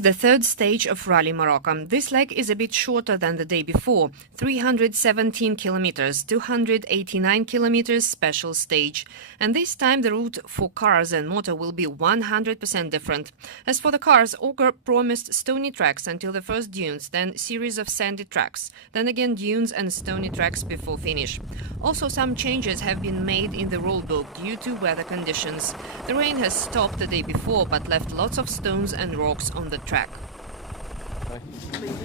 is the third stage of Rallye Morocco. This leg is a bit shorter than the day before, 317 kilometers, 289 kilometers special stage. And this time the route for cars and motor will be 100% different. As for the cars, Auger promised stony tracks until the first dunes, then series of sandy tracks, then again dunes and stony tracks before finish. Also, some changes have been made in the rulebook due to weather conditions. The rain has stopped the day before but left lots of stones and rocks on the track.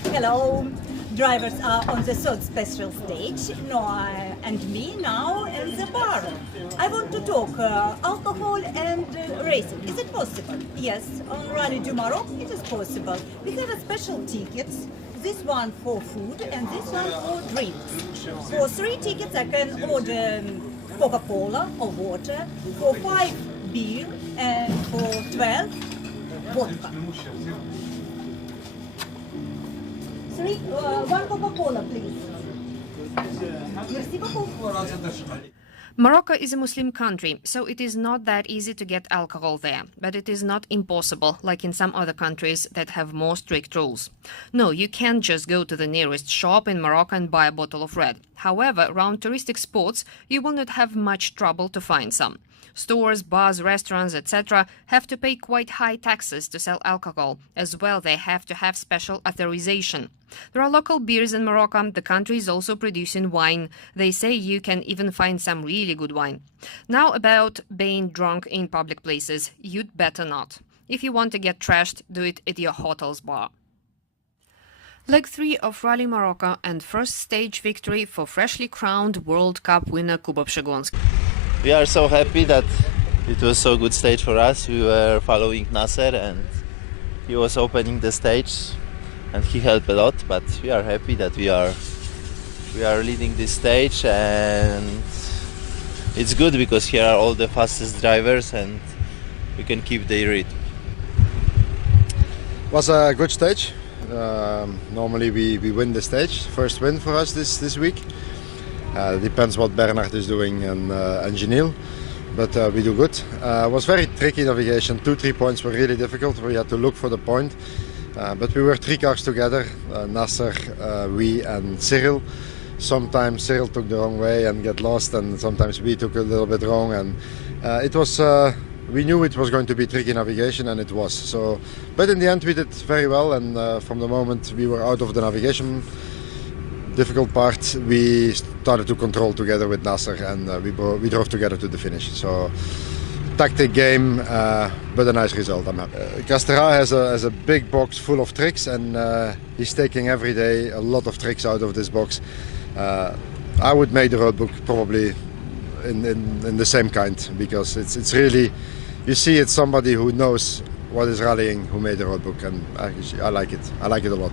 Hello, drivers are on the third special stage, Noah and me now in the bar. I want to talk alcohol and racing. Is it possible? Yes, on Rallye du Maroc it is possible. We have a special tickets. This one for food and this one for drinks. For 3 tickets I can order Coca-Cola or water, for 5 beer and for 12 vodka. 1 Coca-Cola, please. Merci beaucoup. Morocco is a Muslim country, so it is not that easy to get alcohol there, but it is not impossible, like in some other countries that have more strict rules. No, you can't just go to the nearest shop in Morocco and buy a bottle of red. However, around touristic spots, you will not have much trouble to find some. Stores, bars, restaurants, etc. have to pay quite high taxes to sell alcohol. As well, they have to have special authorization. There are local beers in Morocco. The country is also producing wine. They say you can even find some really good wine. Now about being drunk in public places. You'd better not. If you want to get trashed, do it at your hotel's bar. Leg 3 of Rallye Morocco and first stage victory for freshly crowned World Cup winner Kuba Przygonski. We are so happy that it was so good stage for us. We were following Nasser and he was opening the stage and he helped a lot, but we are happy that we are leading this stage, and it's good because here are all the fastest drivers and we can keep the rhythm. It was a good stage. Normally we win the stage. First win for us this week. Depends what Bernard is doing and Janil, but we do good. It was very tricky navigation. 2-3 points were really difficult. We had to look for the point, but we were 3 cars together, Nasser, we and Cyril. Sometimes Cyril took the wrong way and get lost, and sometimes we took a little bit wrong, and it was we knew it was going to be tricky navigation, and it was. So, but in the end we did very well, and from the moment we were out of the navigation difficult part, we started to control together with Nasser, and we drove together to the finish. So, tactic game, but a nice result. I'm happy. Castera has a big box full of tricks, and he's taking every day a lot of tricks out of this box. I would make the road book probably in the same kind, because it's really, you see, it's somebody who knows what is rallying who made the road book, and I like it. I like it a lot.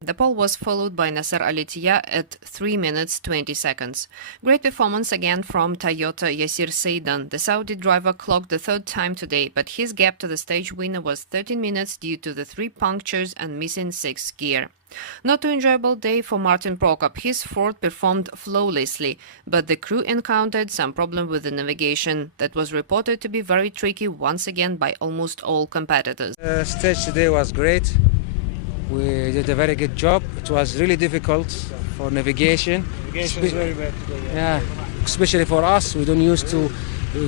The pole was followed by Nasser Al-Attiyah at 3 minutes 20 seconds. Great performance again from Toyota Yassir Seadan. The Saudi driver clocked the 3rd time today, but his gap to the stage winner was 13 minutes due to the 3 punctures and missing 6th gear. Not too enjoyable day for Martin Prokop. His Ford performed flawlessly, but the crew encountered some problem with the navigation that was reported to be very tricky once again by almost all competitors. Stage today was great. We did a very good job. It was really difficult for navigation. Navigation was very bad today. Yeah, especially for us. We don't used to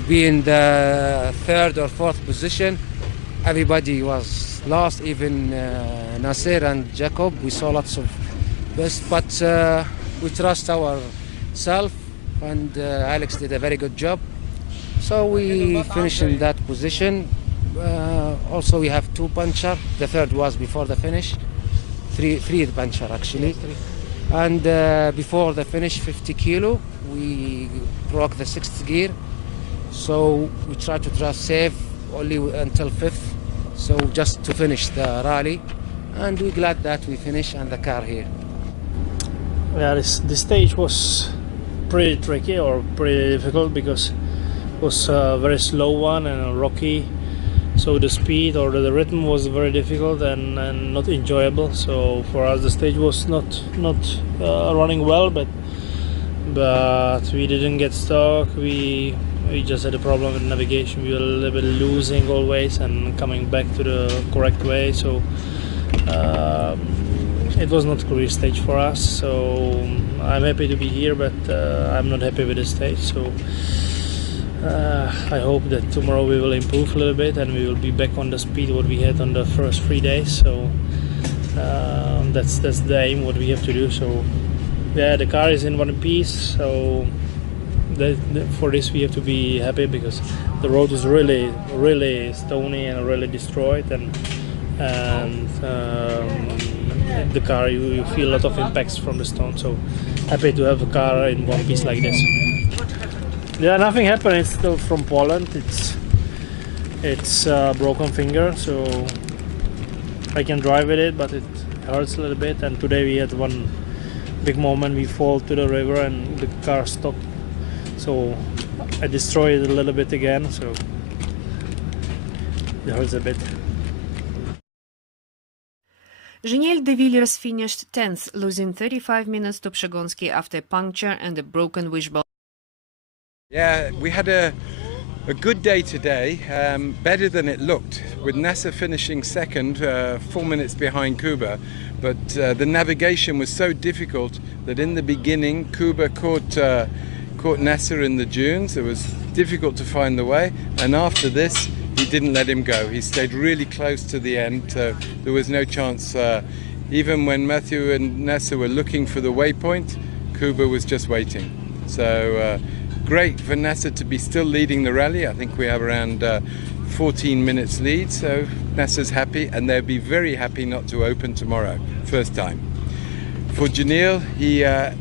be in the 3rd or 4th position. Everybody was lost, even Nasser and Jacob. We saw lots of best, but we trust ourselves, and Alex did a very good job. So we finished in that position. Also, we have 2 punctures. The 3rd was before the finish. 3 puncture actually. And before the finish, 50 kilo, we broke the 6th gear. So we tried to drive safe only until 5th. So just to finish the rally, and we're glad that we finished and the car here. Yeah, this stage was pretty tricky or pretty difficult because it was a very slow one and rocky. So the speed or the rhythm was very difficult and not enjoyable. So for us the stage was not running well, but we didn't get stuck. We just had a problem with navigation. We were a little bit losing always and coming back to the correct way. So It was not a career stage for us, so I'm happy to be here, but I'm not happy with the stage. So I hope that tomorrow we will improve a little bit and we will be back on the speed what we had on the first 3 days. So that's the aim what we have to do. So yeah, the car is in one piece. So for this we have to be happy because the road is really stony and really destroyed, and the car you feel a lot of impacts from the stone. So happy to have a car in one piece like this. Yeah, nothing happened. It's still from Poland. It's a broken finger, so I can drive with it, but it hurts a little bit. And today we had one big moment. We fall to the river and the car stopped. So I destroyed it a little bit again. So it hurts a bit. Geniel de Villiers finished 10th, losing 35 minutes to Przygonski after a puncture and a broken wishbone. Yeah, we had a good day today, better than it looked, with Nasser finishing second, 4 minutes behind Kuba. But the navigation was so difficult that in the beginning Kuba caught Nasser in the dunes. It was difficult to find the way, and after this he didn't let him go. He stayed really close to the end, so there was no chance. Even when Matthew and Nasser were looking for the waypoint, Kuba was just waiting. So great for Nasser to be still leading the rally. I think we have around 14 minutes lead, so Nasser's happy, and they'll be very happy not to open tomorrow, first time. For Janil,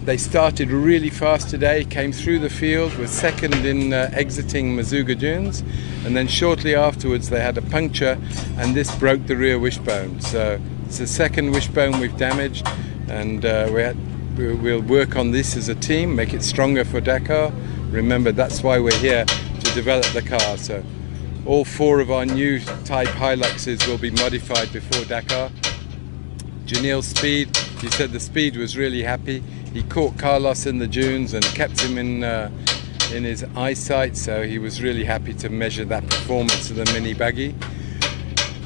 they started really fast today, came through the field, was second in exiting Mazuga Dunes, and then shortly afterwards they had a puncture, and this broke the rear wishbone. So it's the second wishbone we've damaged, and we'll work on this as a team, make it stronger for Dakar. Remember, that's why we're here, to develop the car. So all 4 of our new type Hiluxes will be modified before Dakar. Janil's speed, he said the speed was really happy. He caught Carlos in the dunes and kept him in his eyesight, so he was really happy to measure that performance of the mini buggy.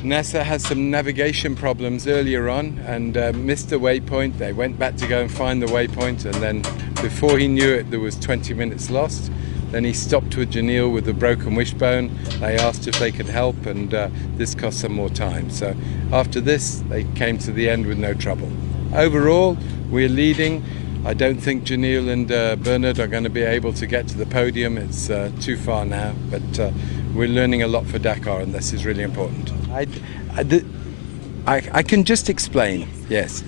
Nasser had some navigation problems earlier on and missed the waypoint. They went back to go and find the waypoint, and then before he knew it there was 20 minutes lost. Then he stopped with Janil with the broken wishbone. They asked if they could help, and this cost them more time. So after this they came to the end with no trouble. Overall we're leading. I don't think Janil and Bernard are going to be able to get to the podium. It's too far now, but we're learning a lot for Dakar, and this is really important. I can just explain, yes.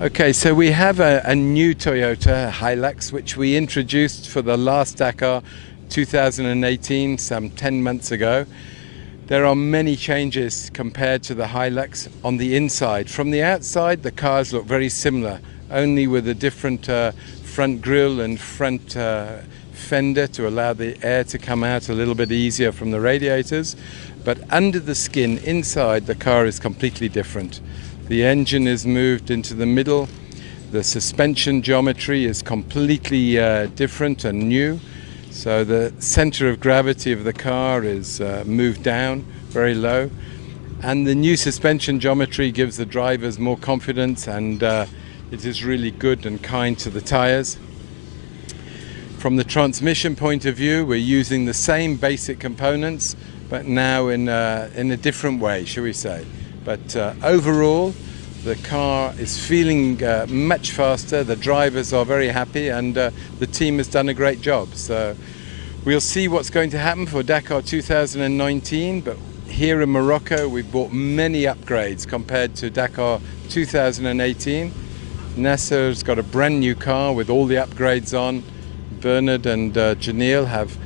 Okay, so we have a new Toyota Hilux which we introduced for the last Dakar 2018, some 10 months ago. There are many changes compared to the Hilux on the inside. From the outside the cars look very similar, only with a different front grille and front fender to allow the air to come out a little bit easier from the radiators. But under the skin, inside, the car is completely different. The engine is moved into the middle. The suspension geometry is completely different and new. So the center of gravity of the car is moved down very low. And the new suspension geometry gives the drivers more confidence, and it is really good and kind to the tires. From the transmission point of view, we're using the same basic components, but now in a different way, shall we say. But overall, the car is feeling much faster. The drivers are very happy, and the team has done a great job. So we'll see what's going to happen for Dakar 2019. But here in Morocco, we've bought many upgrades compared to Dakar 2018. Nasser's got a brand new car with all the upgrades on. Bernard and Janil have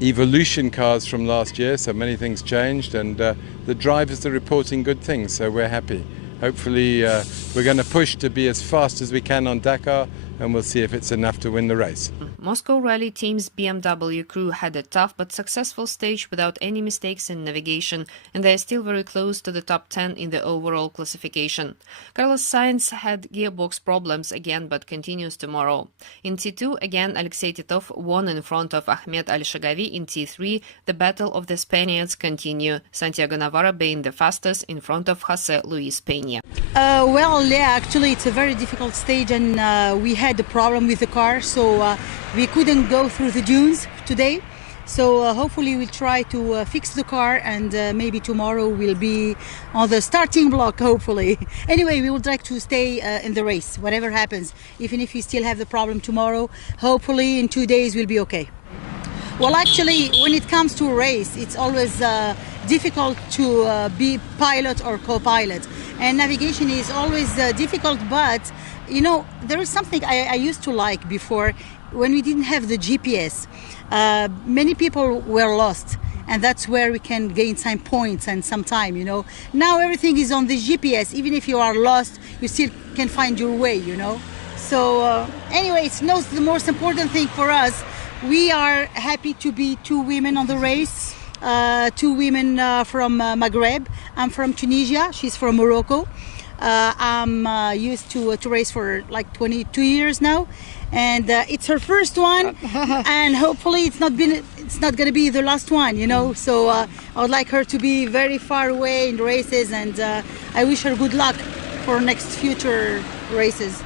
evolution cars from last year, so many things changed, and the drivers are reporting good things, so we're happy. Hopefully we're going to push to be as fast as we can on Dakar and we'll see if it's enough to win the race. Moscow Rally Team's BMW crew had a tough but successful stage without any mistakes in navigation, and they are still very close to the top 10 in the overall classification. Carlos Sainz had gearbox problems again but continues tomorrow. In T2, again Alexei Titov won in front of Ahmed Al-Shagawi. In T3, the battle of the Spaniards continue, Santiago Navarra being the fastest in front of Jose Luis Peña. Well, yeah, actually it's a very difficult stage, and we had a problem with the car, so we couldn't go through the dunes today. So hopefully we'll try to fix the car, and maybe tomorrow we'll be on the starting block, hopefully. Anyway, we would like to stay in the race, whatever happens. Even if we still have the problem tomorrow, hopefully in 2 days we'll be okay. Well, actually, when it comes to a race, it's always difficult to be pilot or co-pilot. And navigation is always difficult, but, you know, there is something I used to like before. When we didn't have the GPS, many people were lost, and that's where we can gain some points and some time, you know. Now everything is on the GPS. Even if you are lost, you still can find your way, you know. So anyway, it's not the most important thing for us. We are happy to be 2 women on the race, 2 women from Maghreb. I'm from Tunisia, she's from Morocco. I'm used to race for like 22 years now, and it's her first one, and hopefully it's not going to be the last one, you know. So I would like her to be very far away in races, and I wish her good luck for next future races.